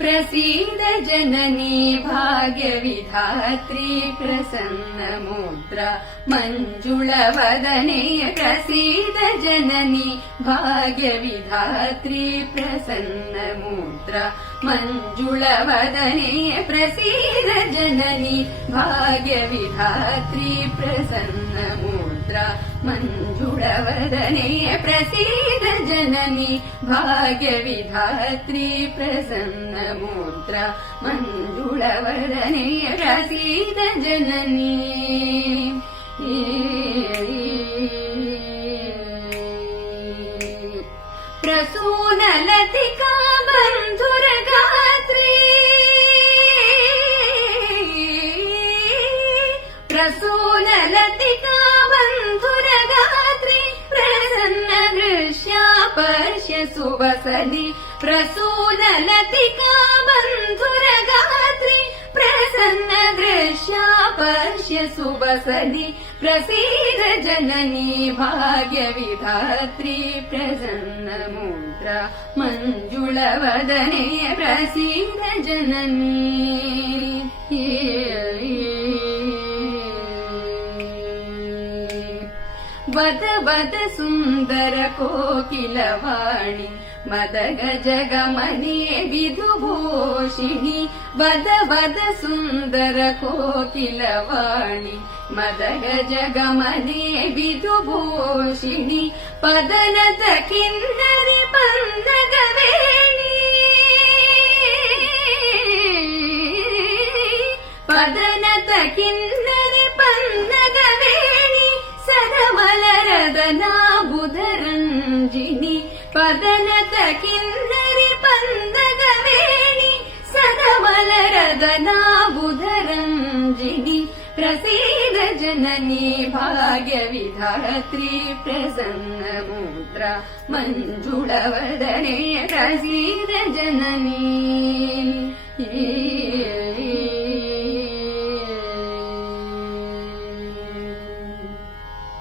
प्रसीद जननी भाग्यविधात्री प्रसन्नमुद्रा मञ्जुळवदने प्रसीद जननी भाग्यविधात्री प्रसन्नमुद्रा मञ्जुळवदने प्रसीद जननी भाग्यविधात्री प्रसन्नमुद्रा मञ्जुळवदने प्रसीद जननी भाग्यविधात्री प्रसन्नमुद्रा मञ्जुळवदने प्रसीद जननी प्रसूनलतिका बन्धुरगात्री प्रसूनलतिका बन्धुरगात्री प्रसन्न दृश्या पश्य सुवसति प्रसूनलतिका बन्धुरगात्री प्रसन्न दृश्या पश्य सुवसति प्रसीद जननी भाग्यविधात्री प्रसन्नमुद्रा मञ्जुळवदने प्रसीद जननी वद वद सुन्दर कोकिलवाणी मदगजगमने विधुभूषिणि वद वद सुन्दर कोकिलवाणी मदगजगमने विधुभूषिणि पदनत किन्नरि पन्नगवेणी पदनत किन्नरि पन्नगवेणी सदमलरदनाबुधरञ्जिनि पदनत किन्नरि पन्नगवेणी सदमलरदनाबुधरञ्जिनि प्रसीद जननी भाग्यविधात्री प्रसन्नमुद्रा मञ्जुळवदने प्रसीद जननी